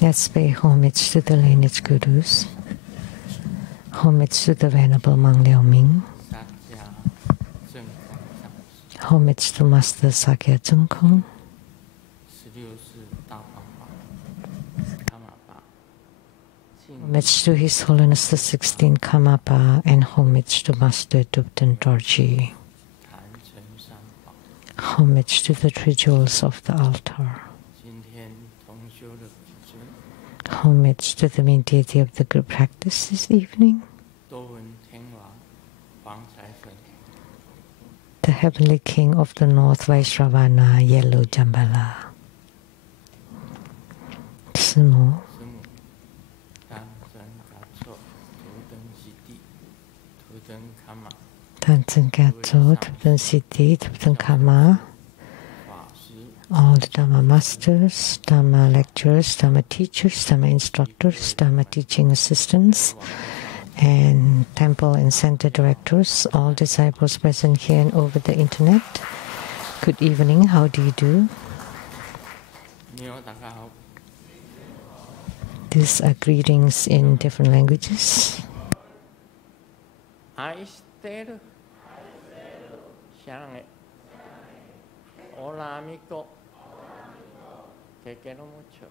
Let's pay homage to the lineage gurus. Homage to the Venerable Mang Liao Ming. Homage to Master Sakya Zheng Kong. Homage to His Holiness the 16th Karmapa, and homage to Master Dubten Dorji. Homage to the three jewels of the altar. Homage to the main deity of the group practice this evening, the Heavenly King of the North, Vaishravana, Yellow Jambala. Sumo. Tanzen Gatso, Tupten Siddhi, Tupten Kama. All the Dharma masters, Dharma lecturers, Dharma teachers, Dharma instructors, Dharma teaching assistants, and temple and center directors, all disciples present here and over the internet. Good evening, how do you do? These are greetings in different languages. Hola amigo, te quiero mucho.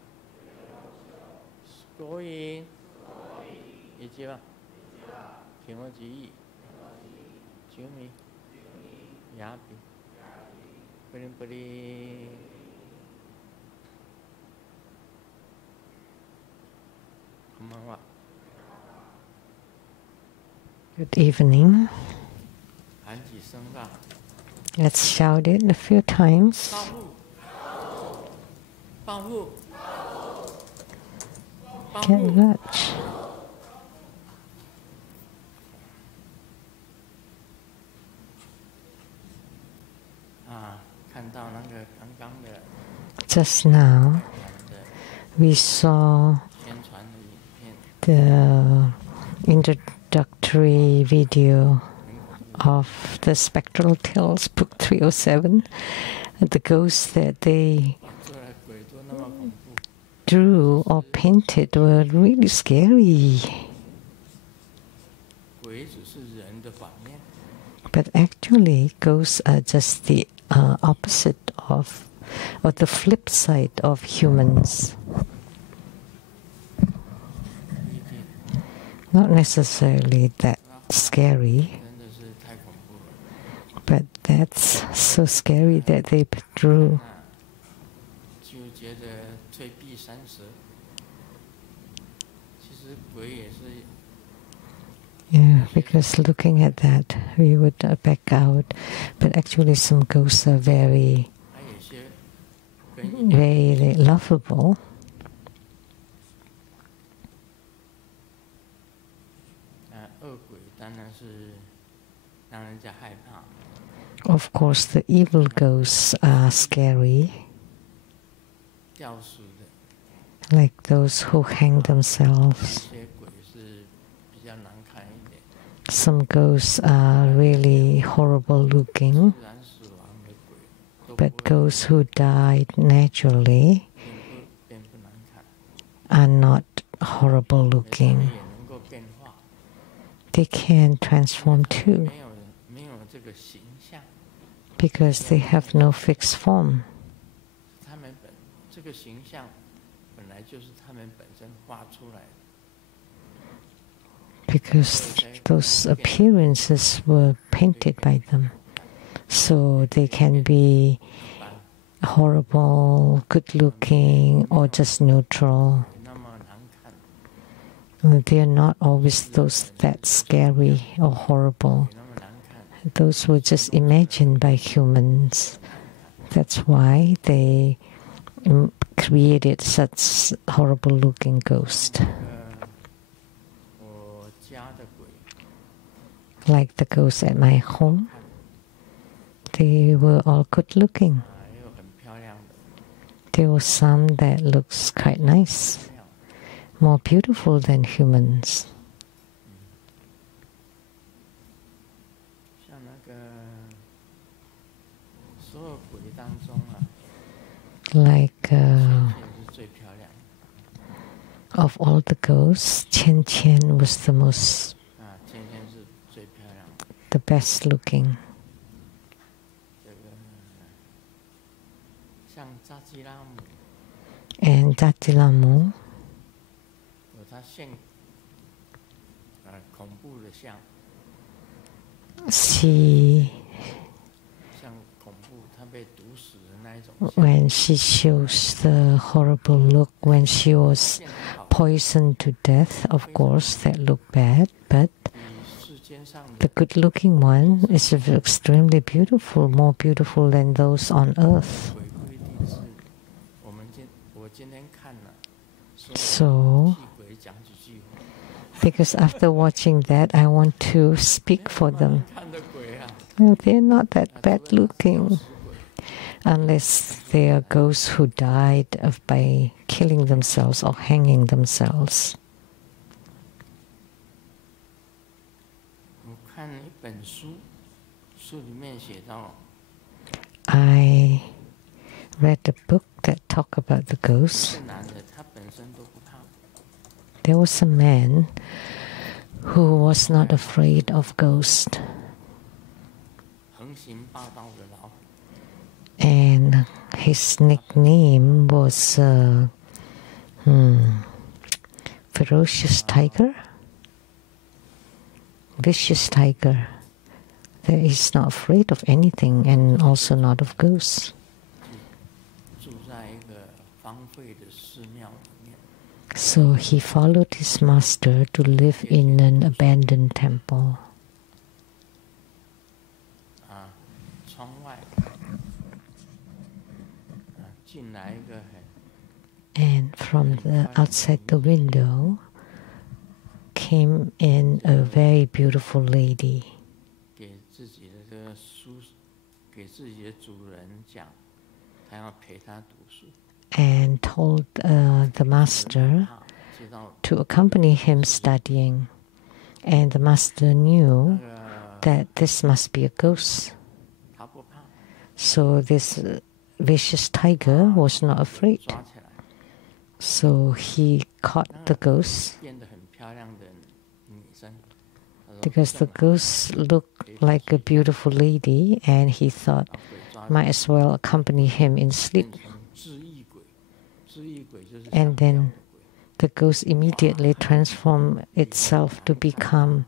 Estoy, 이지와, 김어지, 주미, 야비, 뿌리뿌리. 고마워. Good evening. Let's shout it a few times. Can't watch. Just now, we saw the introductory video of the Spectral Tales, Book 307, the ghosts that they drew or painted were really scary. But actually, ghosts are just the opposite of, or the flip side of humans. Not necessarily that scary, but that's so scary that they drew. Yeah, because looking at that, we would back out. But actually, some ghosts are very, very lovable. Of course, the evil ghosts are scary, like those who hang themselves. Some ghosts are really horrible looking, but ghosts who died naturally are not horrible looking. They can transform too, because they have no fixed form. Because those appearances were painted by them. So they can be horrible, good-looking, or just neutral. They are not always those that scary or horrible. Those were just imagined by humans. That's why they created such horrible-looking ghosts. Like the ghosts at my home, they were all good-looking. There were some that looks quite nice, more beautiful than humans. Like Of all the ghosts, Chen Ching was the best looking. And Jatilamu, when she shows the horrible look when she was poisoned to death, of course that looked bad, but the good-looking one is extremely beautiful, more beautiful than those on earth. So, because after watching that, I want to speak for them. No, they're not that bad-looking, unless they are ghosts who died by killing themselves or hanging themselves. I read a book that talked about the ghosts. There was a man who was not afraid of ghosts. And his nickname was Ferocious Tiger? Vicious Tiger. That he's not afraid of anything and also not of ghosts. So he followed his master to live in an abandoned temple. And from the outside the window came in a very beautiful lady. And told the master to accompany him studying. And the master knew that this must be a ghost. So this vicious tiger was not afraid. So he caught the ghost, because the ghost looked like a beautiful lady, and he thought might as well accompany him in sleep. And then the ghost immediately transformed itself to become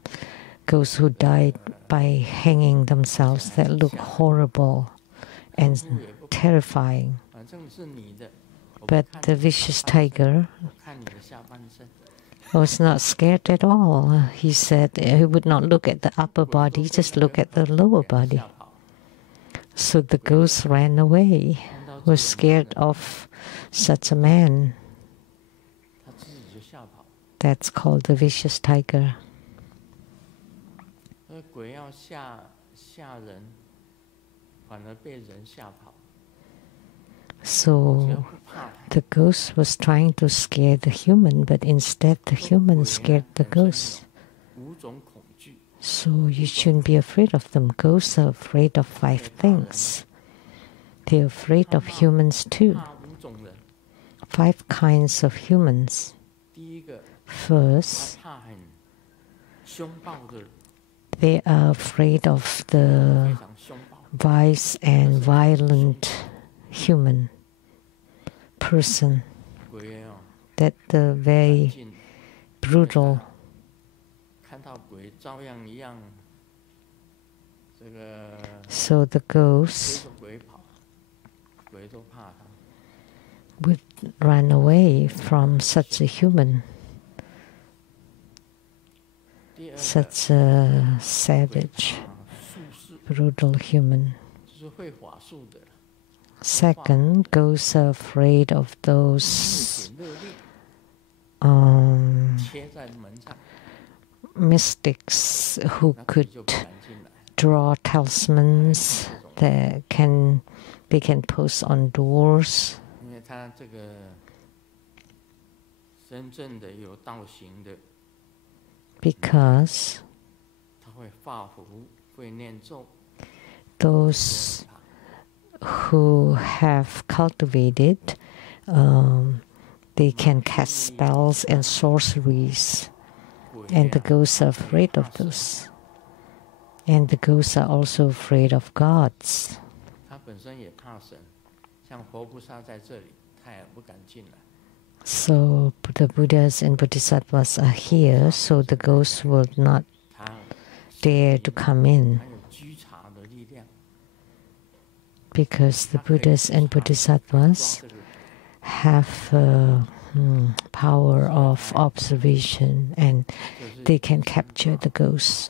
ghosts who died by hanging themselves that look horrible and terrifying. But the vicious tiger was not scared at all. He said he would not look at the upper body, just look at the lower body. So the ghost ran away, was scared of such a man. That's called the vicious tiger. So the ghost was trying to scare the human, but instead the human scared the ghost. So you shouldn't be afraid of them. Ghosts are afraid of 5 things. They're afraid of humans too. 5 kinds of humans. First, they are afraid of the vice and violent human person, that the very brutal. So the ghost would run away from such a human, such a savage, brutal human. Second, ghosts are afraid of those mystics who could draw talismans that they can post on doors. Because those who have cultivated They can cast spells and sorceries, and the ghosts are afraid of those. And the ghosts are also afraid of gods. So the Buddhas and Bodhisattvas are here, so the ghosts will not dare to come in. Because the Buddhas and Bodhisattvas have power of observation and they can capture the ghosts.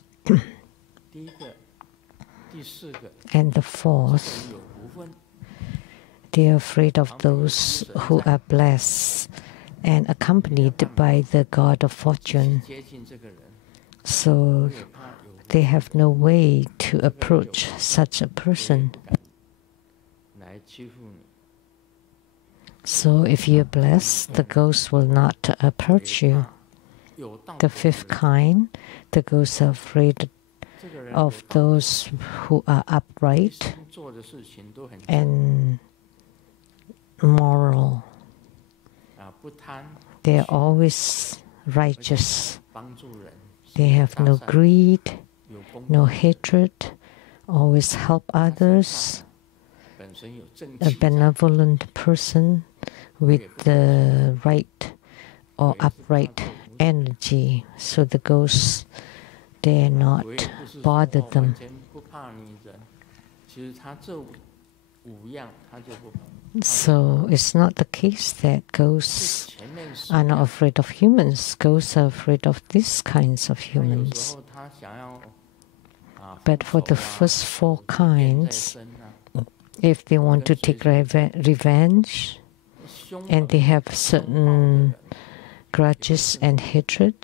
And the fourth, they are afraid of those who are blessed and accompanied by the god of fortune. So they have no way to approach such a person. So if you're blessed, the ghost will not approach you. The fifth kind, the ghosts are afraid of those who are upright and moral. They are always righteous. They have no greed, no hatred, always help others. A benevolent person with the right or upright energy, so the ghosts dare not bother them. So it's not the case that ghosts are not afraid of humans. Ghosts are afraid of these kinds of humans. But for the first four kinds, if they want to take revenge and they have certain grudges and hatred,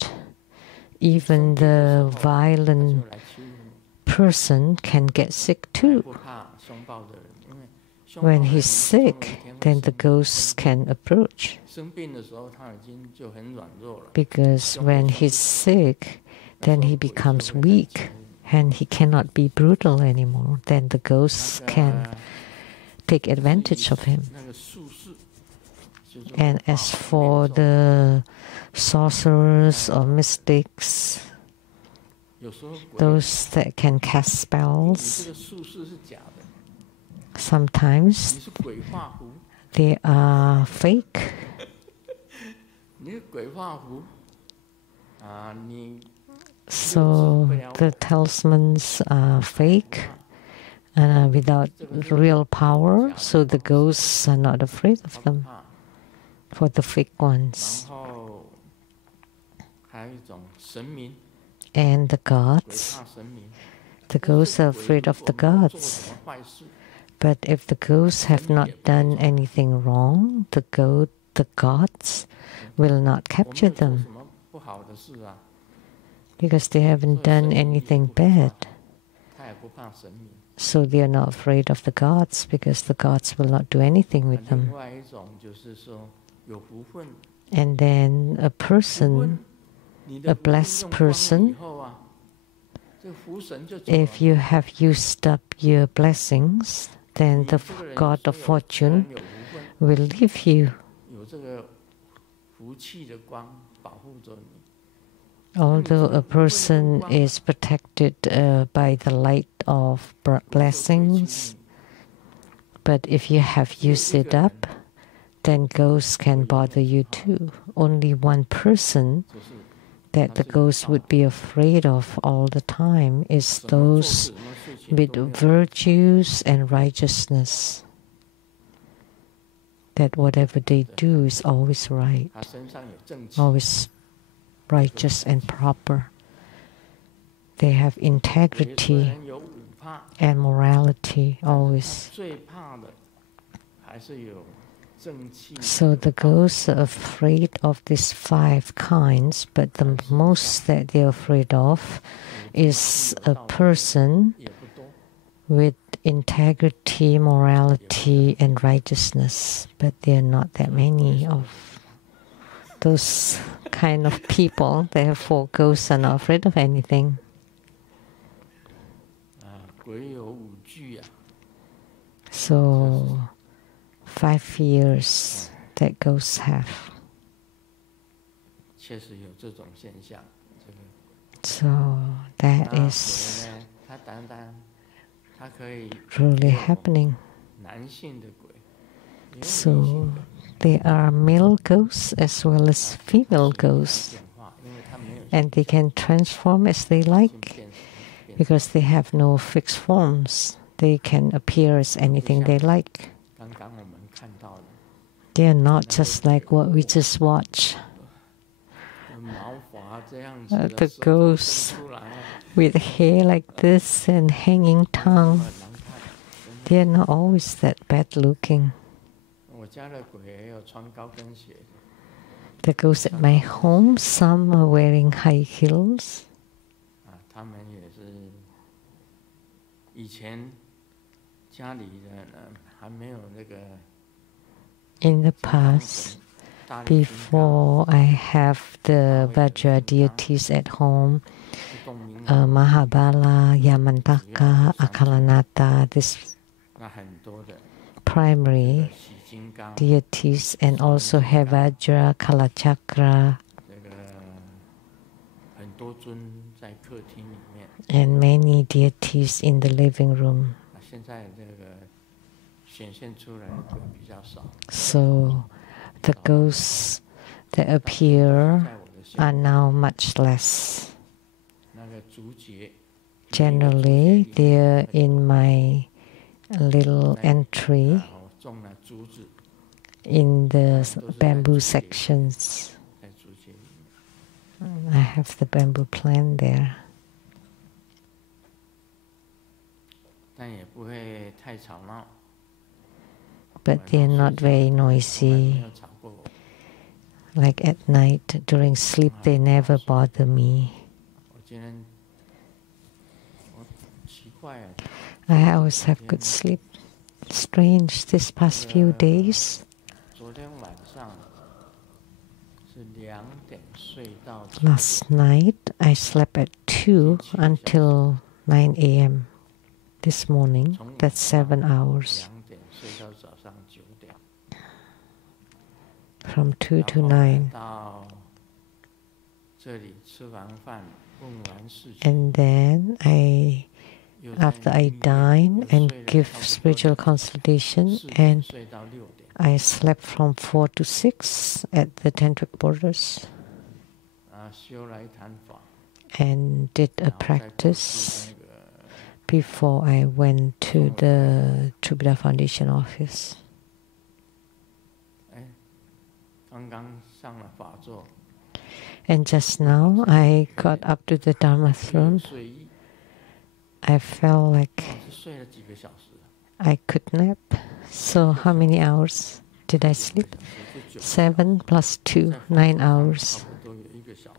even the violent person can get sick too. When he's sick, then the ghosts can approach. Because when he's sick, then he becomes weak and he cannot be brutal anymore. Then the ghosts can take advantage of him. And as for the sorcerers or mystics, those that can cast spells, sometimes they are fake. So the talismans are fake and without real power, so the ghosts are not afraid of them for the fake ones. And the gods, the ghosts are afraid of the gods. But if the ghosts have not done anything wrong, the gods will not capture them. Because they haven't done anything bad. So they are not afraid of the gods, because the gods will not do anything with them. And then a person, a blessed person, if you have used up your blessings, then the god of fortune will leave you. Although a person is protected by the light of blessings, but if you have used it up, then ghosts can bother you too. Only one person that the ghosts would be afraid of all the time is those with virtues and righteousness. That whatever they do is always right, always righteous and proper. They have integrity and morality always. So the ghosts are afraid of these five kinds, but the most that they're afraid of is a person with integrity, morality, and righteousness. But there are not that many of those kind of people. Therefore, ghosts are not afraid of anything. So 5 fears that ghosts have. 确实有这种现象。这个 So that 那 is 鬼呢，它单单它可以 really 有 happening. 男性的鬼，也有女 So 性的， there are male ghosts as well as 它 female 随意 ghosts, 变化，因为它没有 and they 形象 can transform as they 性 like 变什么就变 because they have no fixed forms. They can appear as anything they like. 刚刚我们看到的 They are not just like what we just watched. 毛发这样子 The 的舌头伸 ghosts 出来， with hair like this and hanging 很 tongue, 难看。 they are not always that bad looking. 我家的鬼也有穿高跟鞋， The ghosts at my home, some are wearing high heels. 他们也是以前家里人还没有那个 In the past, before I have the Vajra deities at home, Mahabala, Yamantaka, Akalanata, these 那很多的 primary 洗金刚， deities, and also have Vajra, Kalachakra, 这个很多尊在客厅里面。 and many deities in the living room. 现在这个显现出来的鬼比较少。 So the ghosts that appear 在我的心 are now much less. 那个竹节 Generally, they're in my little entry 然后种了竹子 in the bamboo sections. 在竹节里面。 I have the bamboo plant there. 但也不会太吵闹。 But they're not very 从来没 noisy. 有吵过我。 Like at night, during sleep, they never bother me. 我今天我奇怪啊， I always have good sleep. Strange, this past few days, 昨天晚上是2点睡到 last night, I slept at 2 until 9 a.m. This morning, that's 7 hours. 2点睡到早上9点。 From 2 to 然后 9. 到这里吃完饭，问完事情， And then after I dine and give spiritual consultation, 4点 and 睡到6点。 I slept from 4 to 6 at the tantric borders 修来谈法， and did a 然后再过去 practice 那个 before I went to the Trubhuda Foundation office. 刚刚上了法座， And just now, I got up to the Dharma throne. 睡意， I felt like 是睡了几个小时， I could nap. So how many hours did I sleep? 就9 7 plus 2, 9 hours. 差不多有1个小时，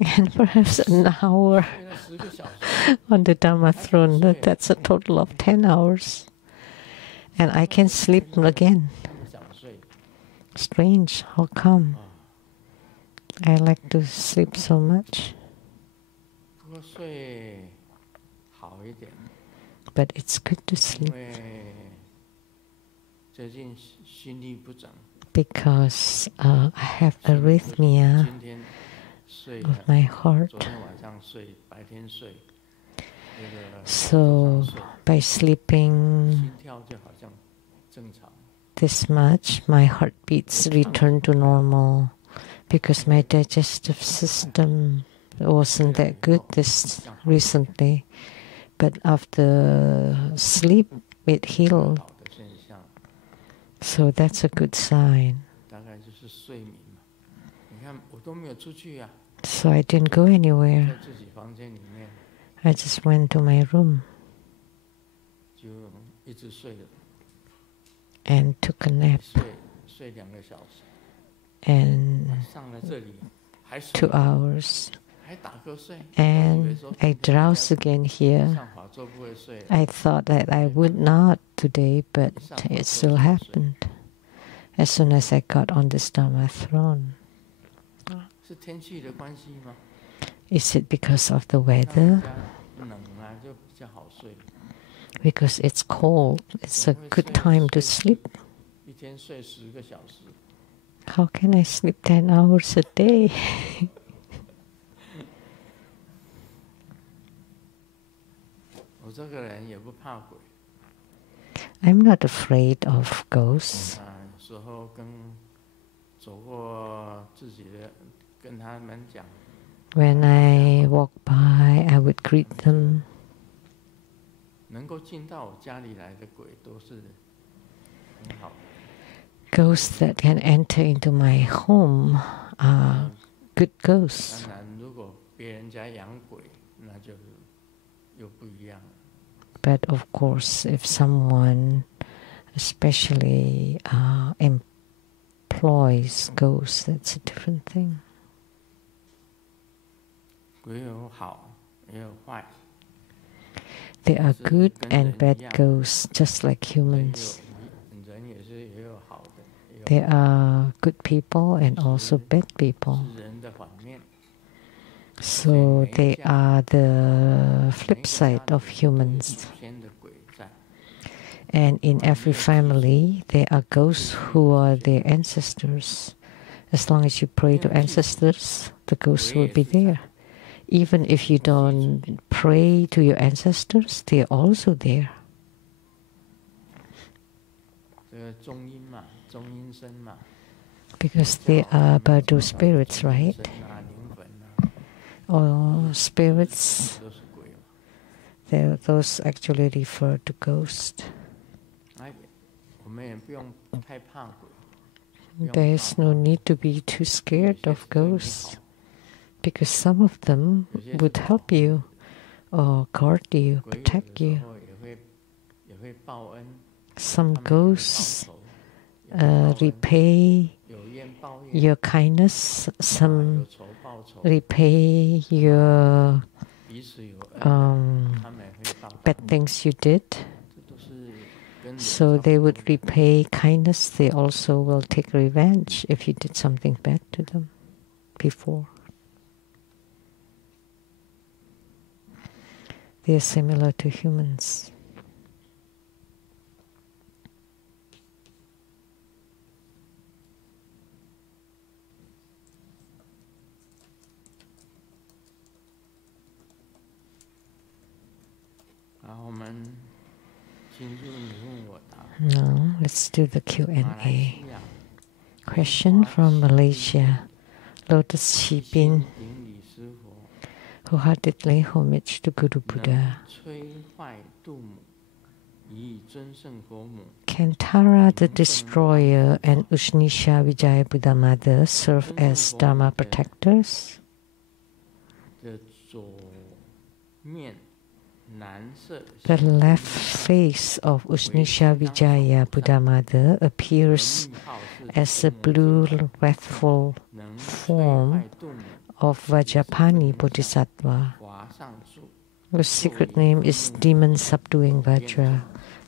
And perhaps an hour 睡了10个小时， on the Dharma throne. That's a total of 10 hours. And I can sleep again. 那么想睡， Strange, how come? I like to sleep so much. 不过睡好一点， But it's good to 因 sleep 为最近心律不整， because I have arrhythmia 今天睡 of 了， my heart. 昨天晚上睡，白天睡，这个 So 早上睡 by sleeping 心跳就好像正常。 this much, my heartbeats return to normal because my digestive system wasn't that good this recently. But after sleep, it healed. 好的现象， So that's a good sign. 大概就是睡眠嘛。你看，我都没有出去呀、 So I didn't go 在 anywhere. 自己房间里面 I just went to my room 就一直睡了， and took a nap. 睡2个小时， And 上了这里还睡 2 hours. 还打瞌睡， And I drowsed again here. 上法座不会睡， I thought that I would not today, but it still happened. As soon as I got on this Dharma throne. 是天气的关系吗？ Is it because of the 那 weather? 比较冷啊，就比较好睡。 Because it's cold. It's a good time to sleep. 一天睡10个小时， How can I sleep 10 hours a day? I'm not afraid of ghosts. When I walk by, I would greet them. Ghosts that can enter into my home are good ghosts. But of course, if someone especially employs ghosts, that's a different thing. There are good and bad ghosts, just like humans. There are good people and also bad people. So they are the flip side of humans. And in every family, there are ghosts who are their ancestors. As long as you pray to ancestors, the ghosts will be there. Even if you don't pray to your ancestors, they are also there. Because they are Bardo spirits, right? Or spirits, those actually refer to ghosts. There is no need to be too scared of ghosts, because some of them would help you or guard you, protect you. Some ghosts repay your kindness, some repay your bad things you did. So they would repay kindness. They also will take revenge if you did something bad to them before. They are similar to humans. Now let's do the Q&A. Question from Malaysia. Lotus Shipin. Wholeheartedly homage to Guru Buddha. Can Tara the Destroyer and Ushnisha Vijaya Buddha Mother serve as Dharma protectors? The left face of Ushnisha Vijaya Buddha Mother appears as a blue wrathful form of Vajrapani Bodhisattva, whose secret name is Demon Subduing Vajra.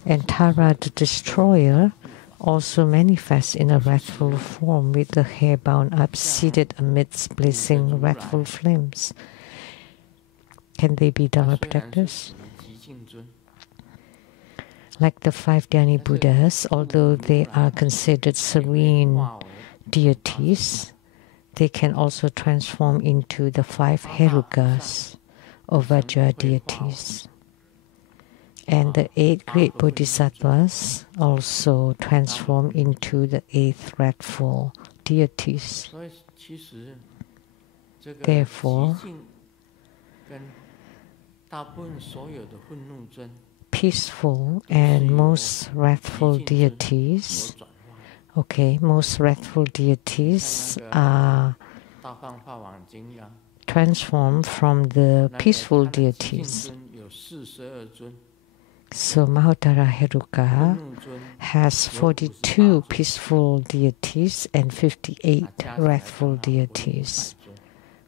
And Tara the Destroyer also manifests in a wrathful form with the hair bound up, seated amidst blazing wrathful flames. Can they be Dharma protectors? Like the 5 Dhyani Buddhas, although they are considered serene deities, they can also transform into the 5 Herukas, or Vajra deities. And the 8 great bodhisattvas also transform into the 8 wrathful deities. Therefore, peaceful and most wrathful deities, most wrathful deities are transformed from the peaceful deities. So Mahottara Heruka has 42 peaceful deities and 58 wrathful deities.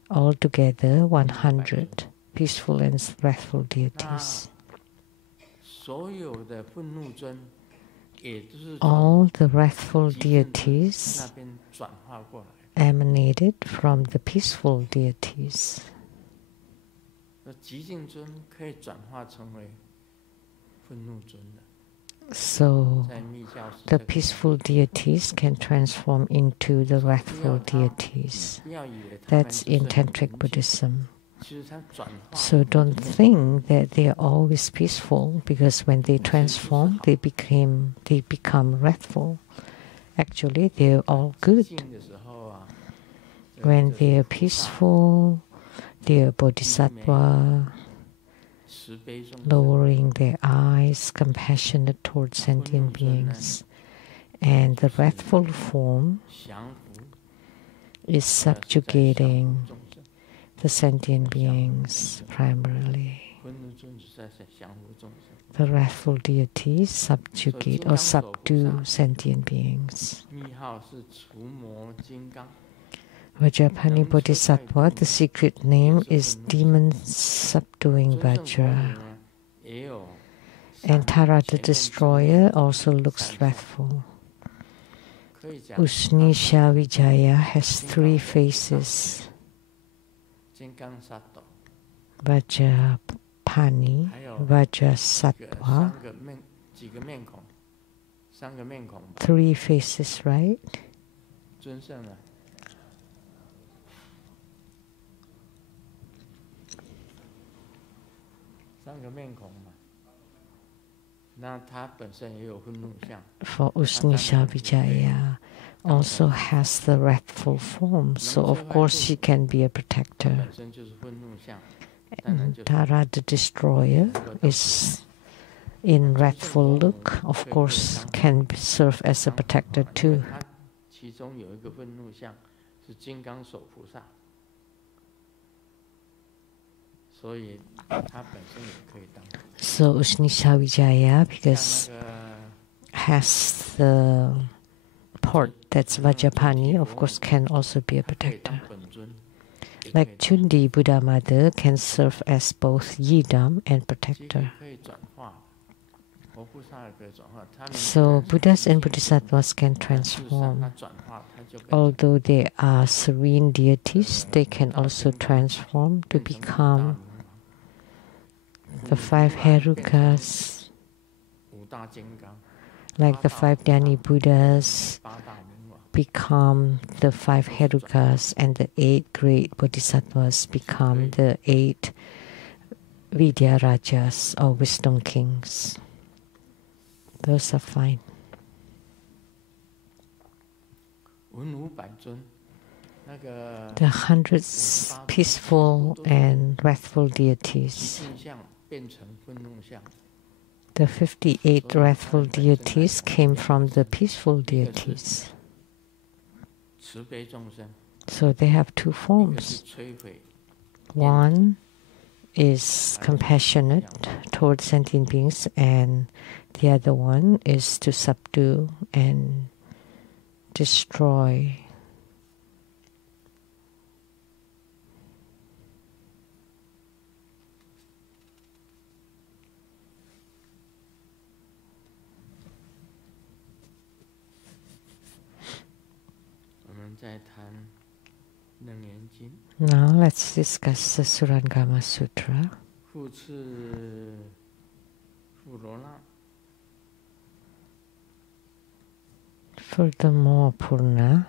Altogether 100 peaceful and wrathful deities. All the wrathful deities emanated from the peaceful deities. So the peaceful deities can transform into the wrathful deities. That's in Tantric Buddhism. So don't think that they are always peaceful, because when they transform, they become wrathful. Actually, they're all good. When they are peaceful, they are bodhisattva, lowering their eyes, compassionate towards sentient beings. And the wrathful form is subjugating the sentient beings primarily. The wrathful deities subjugate or subdue sentient beings. Vajrapani Bodhisattva, the secret name is demon subduing Vajra. And Tara the destroyer also looks wrathful. Usnisha Vijaya has 3 faces. Vajrapani, Vajrasattva. 3 faces, right? For Usnisha Vijaya also has the wrathful form, so of course she can be a protector. And Tara the destroyer is in wrathful look, of course can serve as a protector too. So Usnisha Vijaya, because has the part that's Vajrapani, of course can also be a protector. Like Chundi, Buddha Mother, can serve as both Yidam and protector. So Buddhas and Bodhisattvas can transform. Although they are serene deities, they can also transform to become the 5 Herukas, like the 5 Dhyani Buddhas become the 5 Herukas, and the 8 great Bodhisattvas become the 8 Vidya Rajas or wisdom kings. Those are fine. The 100 peaceful and wrathful deities. The 58 wrathful deities came from the peaceful deities. So they have 2 forms. One is compassionate towards sentient beings, and the other one is to subdue and destroy. Now let's discuss the Surangama Sutra. Furthermore, Purna,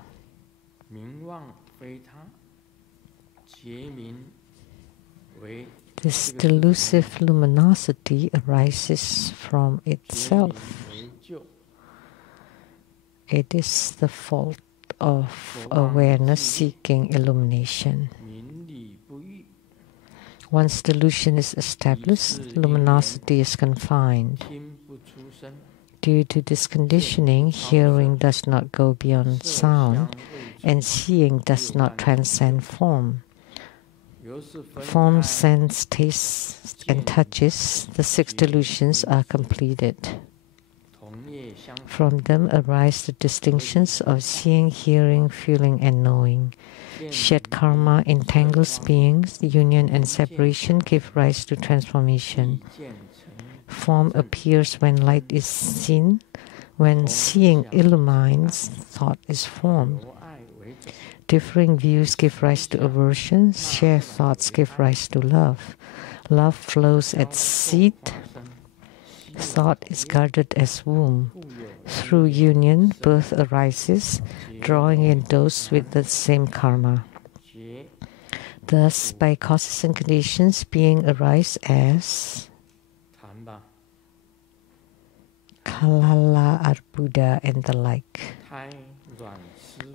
this delusive luminosity arises from itself. It is the fault of awareness seeking illumination. Once delusion is established, luminosity is confined. Due to this conditioning, hearing does not go beyond sound, and seeing does not transcend form. Form, sense, taste, and touches, the 6 delusions are completed. From them arise the distinctions of seeing, hearing, feeling, and knowing. Shed karma entangles beings. Union and separation give rise to transformation. Form appears when light is seen. When seeing illumines, thought is formed. Differing views give rise to aversion. Shared thoughts give rise to love. Love flows at seed, Thought is guarded as womb. Through union, birth arises, drawing in those with the same karma. Thus, by causes and conditions, being arise as Kalala, Arbuda, and the like.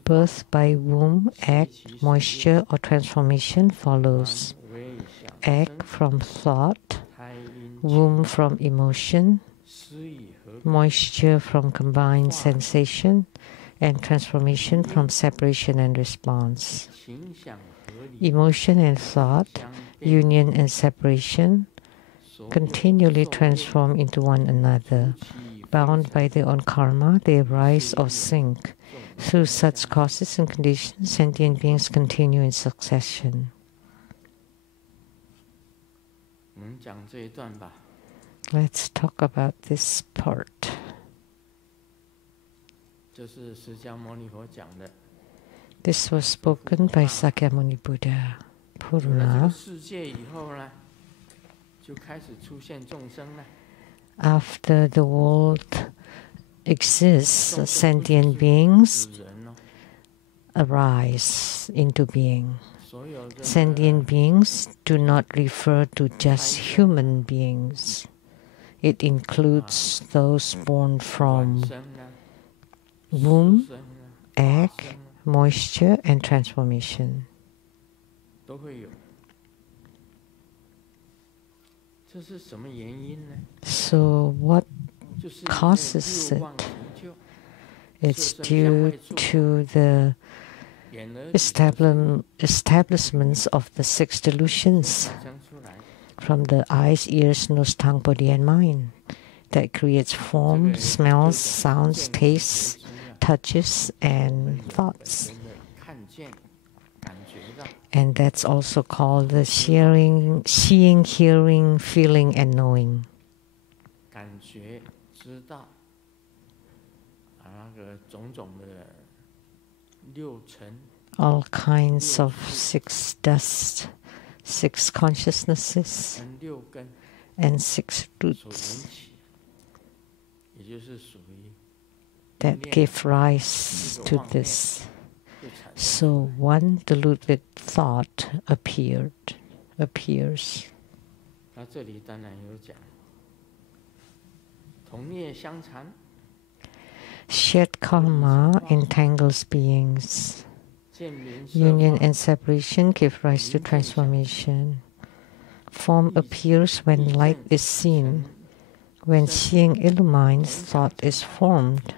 Birth by womb, egg, moisture, or transformation follows. Egg from thought, womb from emotion, moisture from combined sensation, and transformation from separation and response. Emotion and thought, union and separation, continually transform into one another. Bound by their own karma, they rise or sink. Through such causes and conditions, sentient beings continue in succession. Let's talk about this part. This was spoken by Sakyamuni Buddha. Purna. After the world exists, sentient beings arise into being. Sentient beings do not refer to just human beings. It includes those born from womb, egg, moisture, and transformation. So what causes it? It's due to the establishments of the 6 delusions from the eyes, ears, nose, tongue, body, and mind that creates form, smells, sounds, tastes, touches, and thoughts. And that's also called the seeing, hearing, feeling, and knowing. All kinds of 6 dust, 6 consciousnesses, and 6 roots that give rise to this. So one deluded thought appears. Shared karma entangles beings. Union and separation give rise to transformation. Form appears when light is seen. When seeing illumines, thought is formed.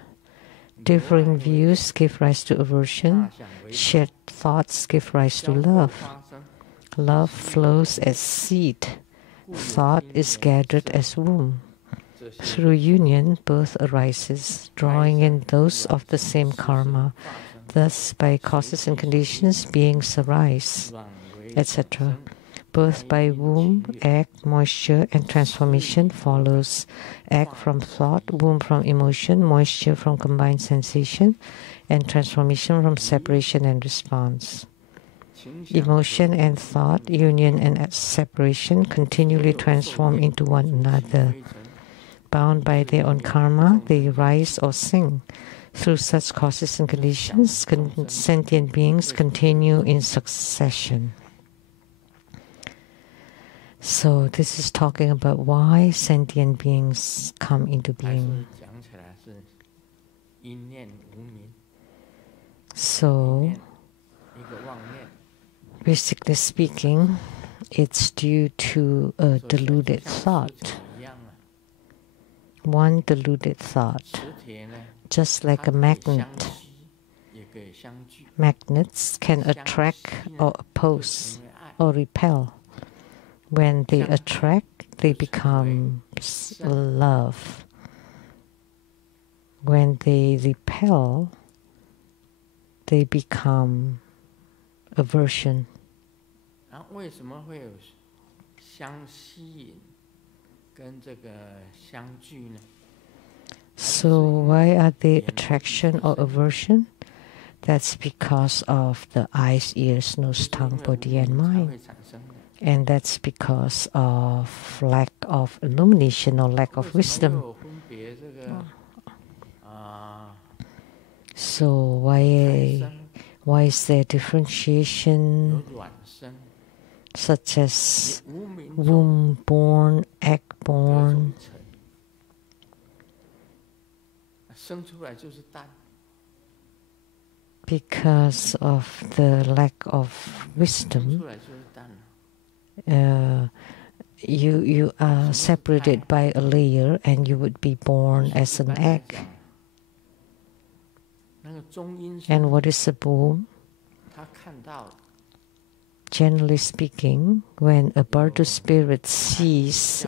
Differing views give rise to aversion. Shared thoughts give rise to love. Love flows as seed. Thought is gathered as womb. Through union, birth arises, drawing in those of the same karma. Thus, by causes and conditions, beings arise, etc. Birth by womb, egg, moisture, and transformation follows. Egg from thought, womb from emotion, moisture from combined sensation, and transformation from separation and response. Emotion and thought, union and separation continually transform into one another. Bound by their own karma, they rise or sink. Through such causes and conditions, sentient beings continue in succession. So this is talking about why sentient beings come into being. So, basically speaking, it's due to a deluded thought. One deluded thought. Just like a magnet. Magnets can attract or oppose or repel. When they attract, they become love. When they repel, they become aversion. So why are they attraction or aversion? That's because of the eyes, ears, nose, tongue, body, and mind. And that's because of lack of illumination or lack of wisdom. So why is there differentiation, such as womb-born, egg-born? Because of the lack of wisdom, you are separated by a layer and you would be born as an egg. And what is the womb? Generally speaking, when a Bardo spirit sees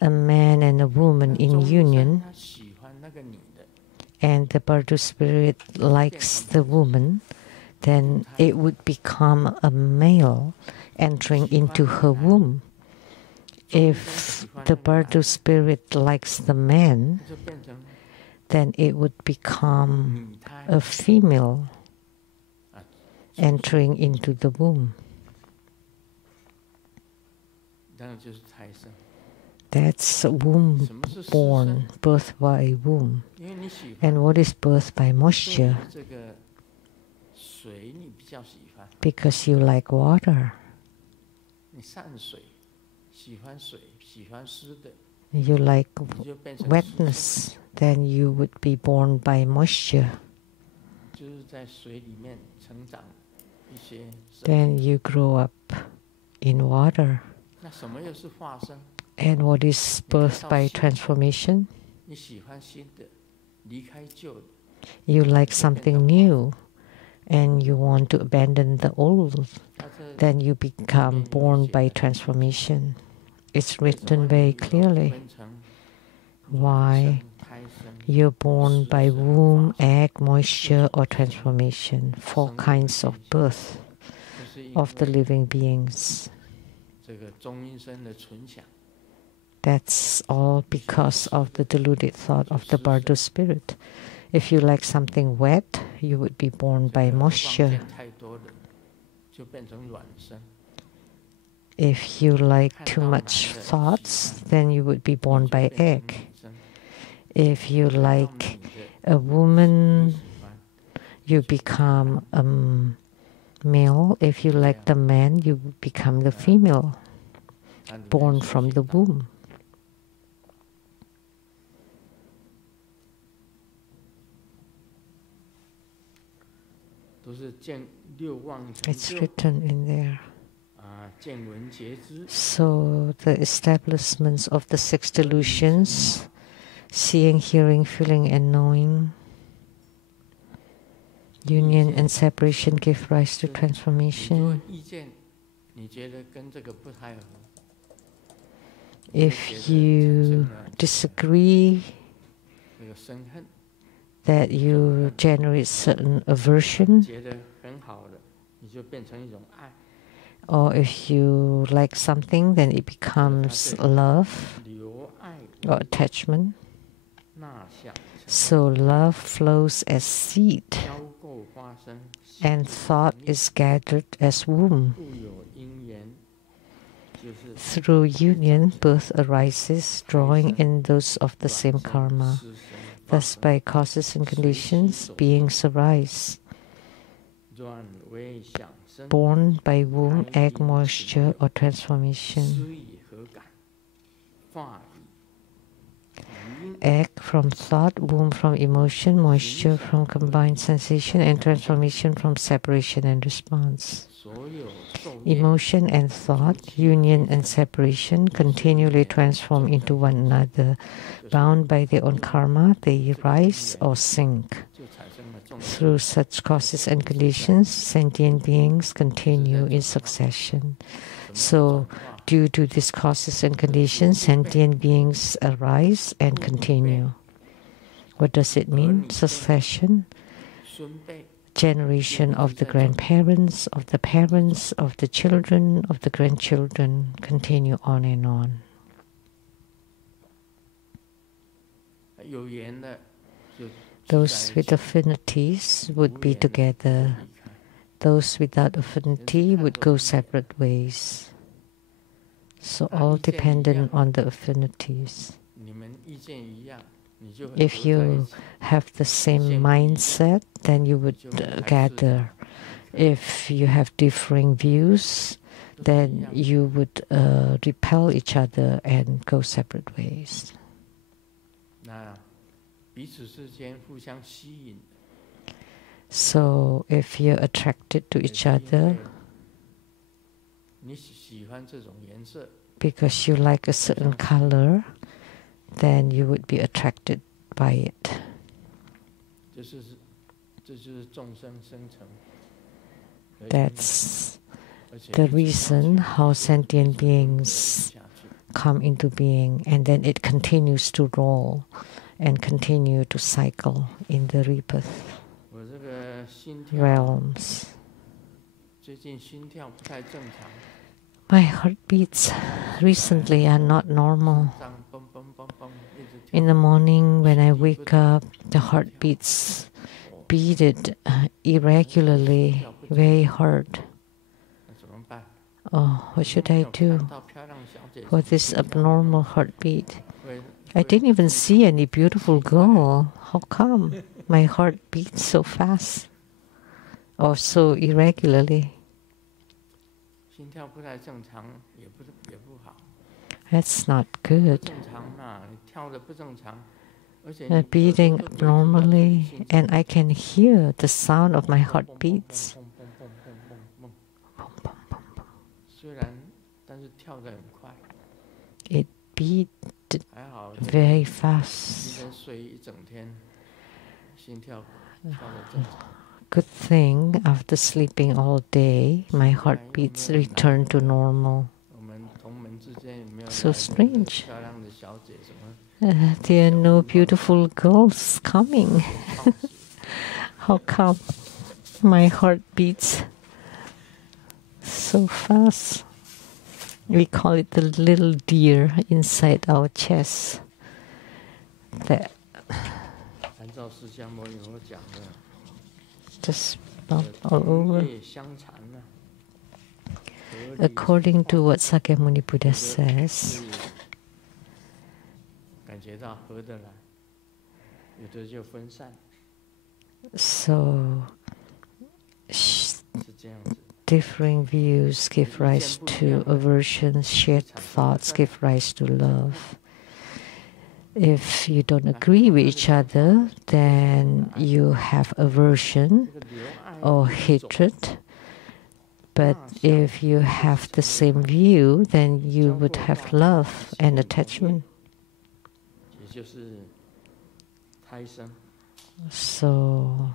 a man and a woman in union, and the Bardo spirit likes the woman, then it would become a male entering into her womb. If the Bardo spirit likes the man, then it would become a female entering into the womb. That's womb-born, birth by womb. And what is birth by moisture? Because you like water. You like wetness, then you would be born by moisture. Then you grow up in water. And what is birth by transformation? You like something new and you want to abandon the old. Then you become born by transformation. It's written very clearly why you're born by womb, egg, moisture, or transformation. 4 kinds of birth of the living beings. That's all because of the deluded thought of the Bardo spirit. If you like something wet, you would be born by moisture. If you like too much thoughts, then you would be born by egg. If you like a woman, you become a male. If you like the man, you become the female, born from the womb. It's written in there. So the establishments of the 6 delusions, seeing, hearing, feeling, and knowing, union and separation give rise to transformation. If you disagree, that you generate certain aversion, or if you like something, then it becomes love or attachment. So love flows as seed, and thought is gathered as womb. Through union, birth arises, drawing in those of the same karma. Thus, by causes and conditions, beings arise. Born by womb, egg, moisture, or transformation. Egg from thought, womb from emotion, moisture from combined sensation, and transformation from separation and response. Emotion and thought, union and separation continually transform into one another. Bound by their own karma, they rise or sink. Through such causes and conditions, sentient beings continue in succession. So, due to these causes and conditions, sentient beings arise and continue. What does it mean? Succession, generation of the grandparents, of the parents, of the children, of the grandchildren, continue on and on. Those with affinities would be together. Those without affinity would go separate ways. So all dependent on the affinities. If you have the same mindset, then you would gather. If you have differing views, then you would repel each other and go separate ways. So if you're attracted to each other because you like a certain color, then you would be attracted by it. That's the reason how sentient beings come into being, and then it continues to roll and continue to cycle in the rebirth realms. My heartbeats recently are not normal. In the morning when I wake up, the heartbeats beat irregularly, very hard. Oh, what should I do for this abnormal heartbeat? I didn't even see any beautiful girl. How come my heart beats so fast or so irregularly? That's not good. Beating abnormally, and I can hear the sound of my heartbeats. It beat very fast. Good thing, after sleeping all day, my heartbeats return to normal. So strange. There are no beautiful girls coming. How come my heart beats so fast? We call it the little deer inside our chest. That just bump all over. According to what Sakyamuni Buddha says, so differing views give rise to aversion, shared thoughts give rise to love. If you don't agree with each other, then you have aversion or hatred. But if you have the same view, then you would have love and attachment. So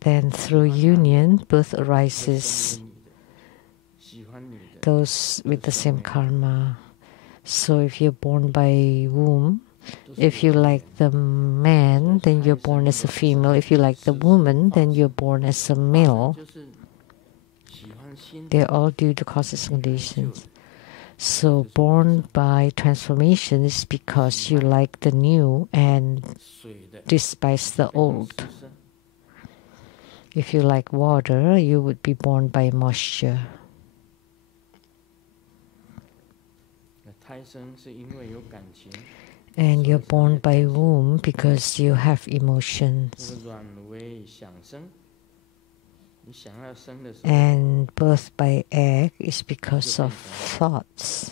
then through union, birth arises, those with the same karma. So if you're born by womb, if you like the man, then you're born as a female. If you like the woman, then you're born as a male. They're all due to causes and conditions. So born by transformation is because you like the new and despise the old. If you like water, you would be born by moisture. And you're born by womb because you have emotions. And birth by egg is because of thoughts.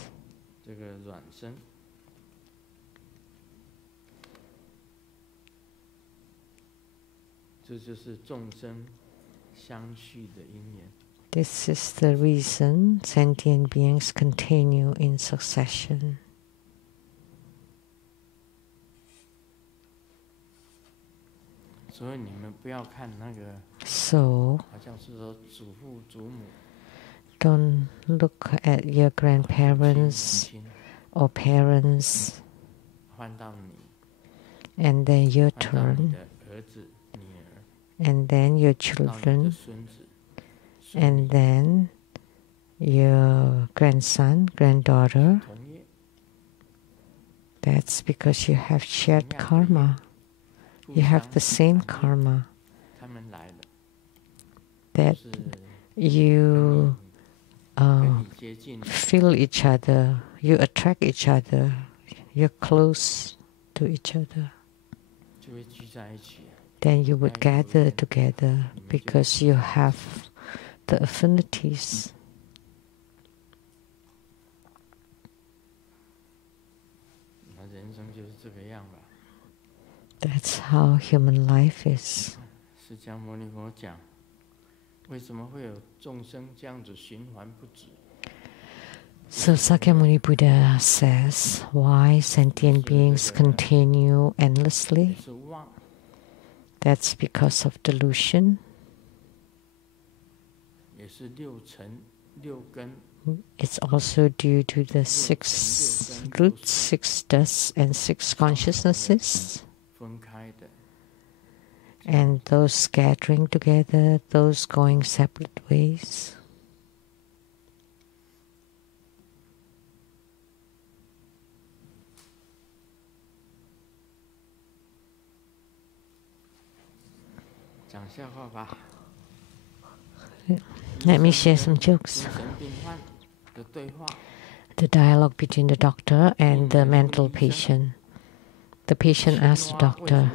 This is the reason sentient beings continue in succession. So, don't look at your grandparents or parents, and then your turn, and then your children, and then your grandson, granddaughter. That's because you have shared karma. You have the same karma that you feel each other, you attract each other, you're close to each other, then you would gather together because you have the affinities. That's how human life is. So Sakyamuni Buddha says, why sentient beings continue endlessly? That's because of delusion. It's also due to the 6 roots, 6 dusts, and 6 consciousnesses. And those scattering together, those going separate ways. Let me share some jokes. The dialogue between the doctor and the mental patient. The patient asked the doctor,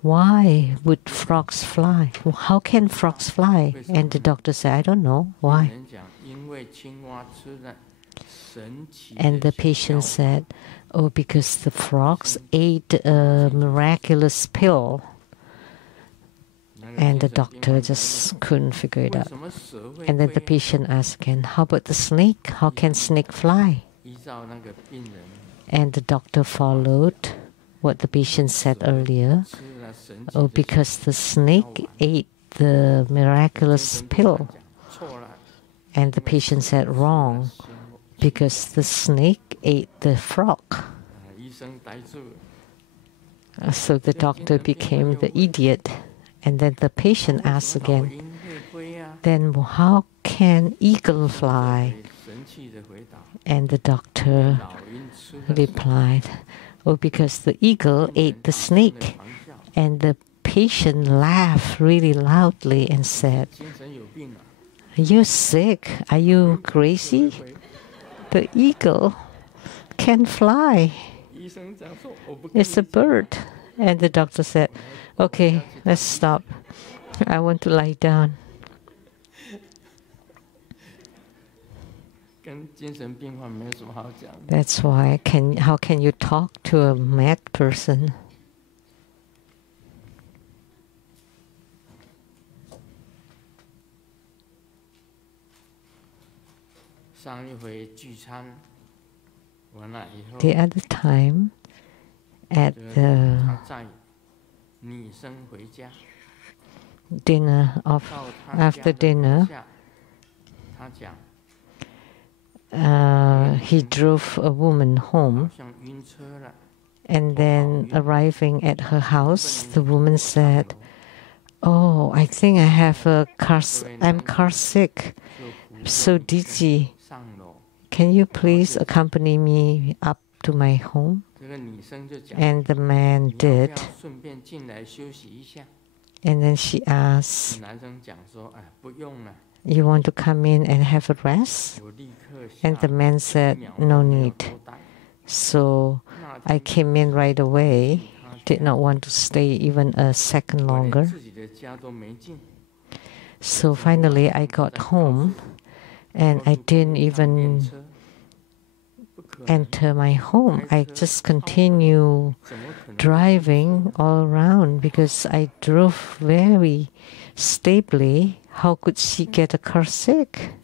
why would frogs fly? How can frogs fly? And the doctor said, I don't know. Why? And the patient said, oh, because the frogs ate a miraculous pill. And the doctor just couldn't figure it out. And then the patient asked again, how about the snake? How can snake fly? And the doctor followed what the patient said earlier. Oh, because the snake ate the miraculous pill. And the patient said wrong, because the snake ate the frog. So the doctor became the idiot. And then the patient asked again, then how can eagle fly? And the doctor replied, oh, because the eagle ate the snake. And the patient laughed really loudly and said, you're sick. Are you crazy? The eagle can fly. It's a bird. And the doctor said, okay, let's stop. I want to lie down. That's why, how can you talk to a mad person? The other time, at the dinner after dinner, he drove a woman home, and then arriving at her house, the woman said, oh, I think I have I'm car sick, so dizzy. Can you please accompany me up to my home? And the man did. And then she asked, you want to come in and have a rest? And the man said, no need. So I came in right away, did not want to stay even a second longer. So finally I got home, and I didn't even enter my home. I just continue driving all around because I drove very stably. How could she get a car sick?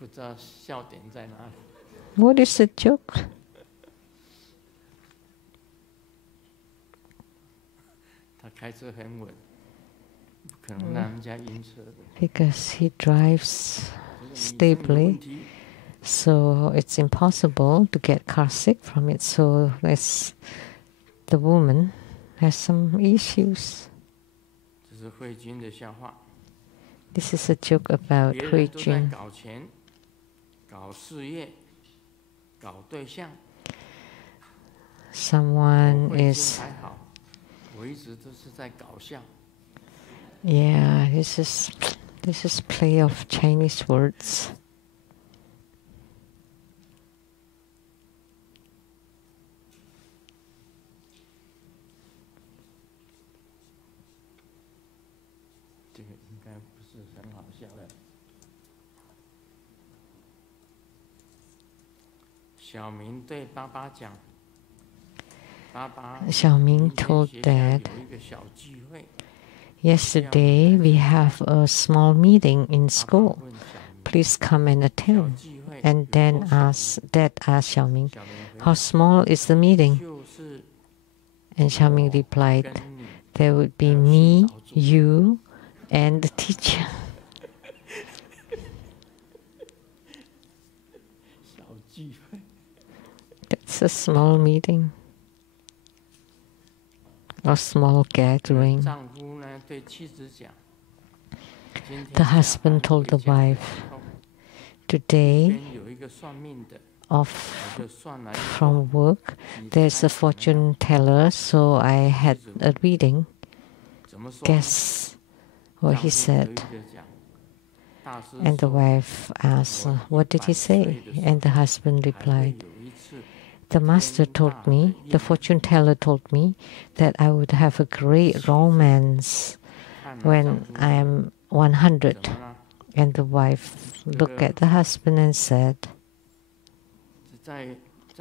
What is the joke? Because he drives stably, so it's impossible to get car sick from it. So the woman has some issues. This is a joke about Hui Jun. Someone is... Yeah, this is play of Chinese words. 应该不是很好笑的。小明对爸爸讲：“爸爸， Xiaoming 明天 told 学校 Dad, 有一个小聚会。” yesterday we have a small meeting in 爸爸 school. 问小明： Please come and 小 attend. 聚会 And 有 then 多小 Dad asked Xiaoming, 小明回 how 答 small is the meeting? 就是 And Xiaoming 我 replied, 跟你 there would 还 be 有训 me, 导主任 you, and the teacher. 小聚会。 That's a small meeting, a small gathering. 丈夫呢对妻子讲： 今 The 天下班 husband told 回 the 家的 wife, 时候，路 today 边有一个算命的， off 我就算了一卦， from work, 你 there's 猜 a 怎么样？ fortune teller, so I had a reading. 怎么说呢？ Guess what 丈 he 夫得 said. 意地讲： 大师 And the 说， wife asked, 我 what did he 100 say? 岁的时 And the 候 husband 还会 replied, 有一次 the master 天 told 大的 me, the 姻 fortune 缘。 teller told me that I would have a great romance 看了丈 when 夫 I 说 am 100. 怎么了？ And the wife looked at the husband and said, 在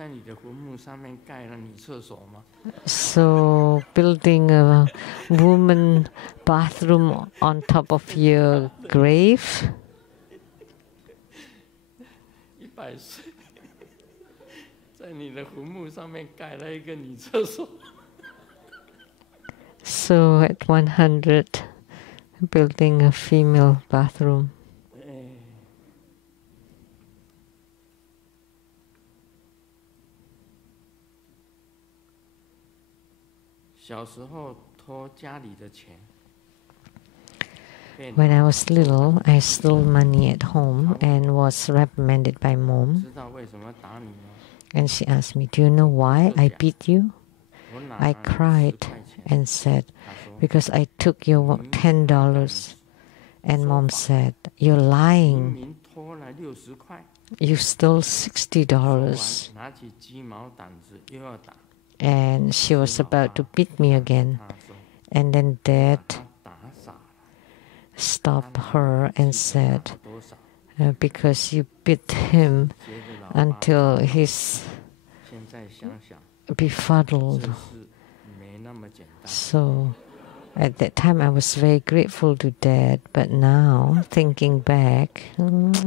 你的坟墓上面盖了女厕所吗？ so building a woman bathroom on top of your grave? 100岁，在你的坟墓上面盖了一个女厕所。 So at 100, building a female bathroom. 小时候偷家里的钱， When I was little, I stole money at home and was reprimanded by mom. 知道为什么打你吗？ And she asked me, do you know why I beat you? 我哪 I 拿你10 cried 块钱？ and said, 他说 because I took your $10. And mom said, you're 明 lying. 明偷了60块， You stole 说 $60. 完拿起鸡毛掸子又要打。 And she was about to beat me again. 他说 And then 把 Dad 他打傻了。 stopped 他 her 哪 and 记得 said, 打多少？ because you beat him 接着老爸 until he's 现在想想， befuddled. 这事没那么简单。 So at that time I was very grateful to Dad, but now thinking back,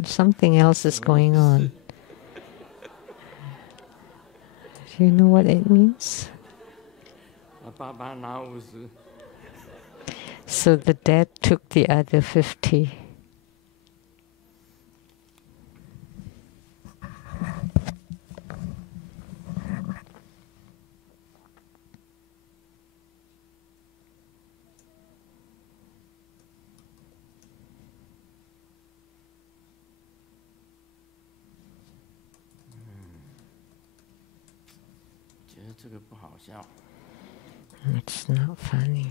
something else is going on. Do you know what it means? 爸爸拿50， So the dad took the other 50. "觉得这个不好笑。 It's not funny.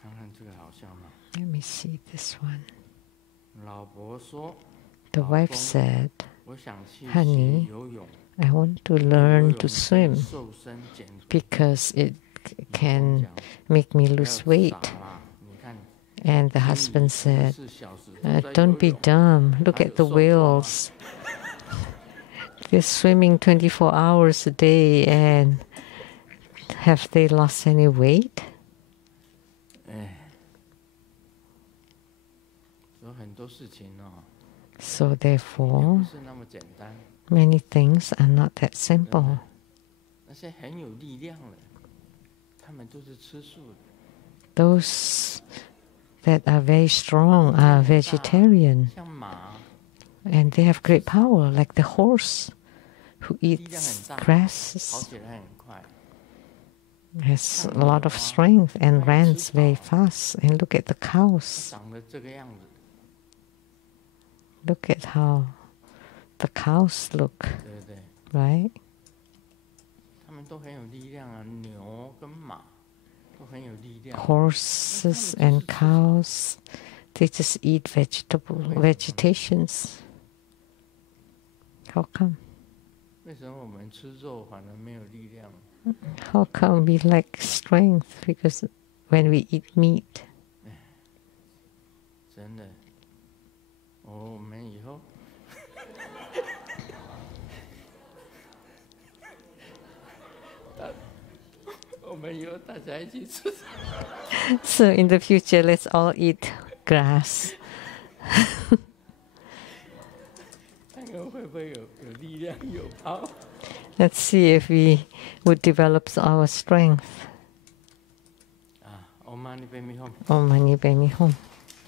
看看这个好笑吗？ Let me see this one. 老婆说 The 老 wife 公 said, 我想去 Honey, 学游泳， I want to 游 learn 泳 to 可以 swim 瘦身减肥。 because it 老公 can 讲 make me 不要 lose weight. 傻啦，你看 And the 经理 husband said, 24小时都在 don't 游 be 泳 dumb. Look 哪 at 有 the 瘦壮啊？ whales. They're swimming 24 hours a day, and have they lost any weight? 哎，有很多事情哦， So 也不 therefore, 是那么简单。 many things are not that 真 simple. 的，那些很有力量的，他们都是吃素的。 Those that are very strong are vegetarian, 像马， and they have great power, like the horse who 力量 eats 很大，跑 grasses, 起来很快。 has a lot of strength and runs very fast. And look at the 它 cows. 长得这个样子， Look at how the cows look, 对不对？ right? 他们都很有力量啊，牛跟马都很有力量。 Horses and cows, they just eat vegetations. How come? 为什么我们吃肉反而没有力量？ How come we lack strength? Because when we eat meat. 真的，我们以后我们以后大家一起吃。So in the future, let's all eat grass. 看看会不会有力量有跑。Let's see if we would develop our strength. Om Mani Padme Hum. Om Mani Padme Hum.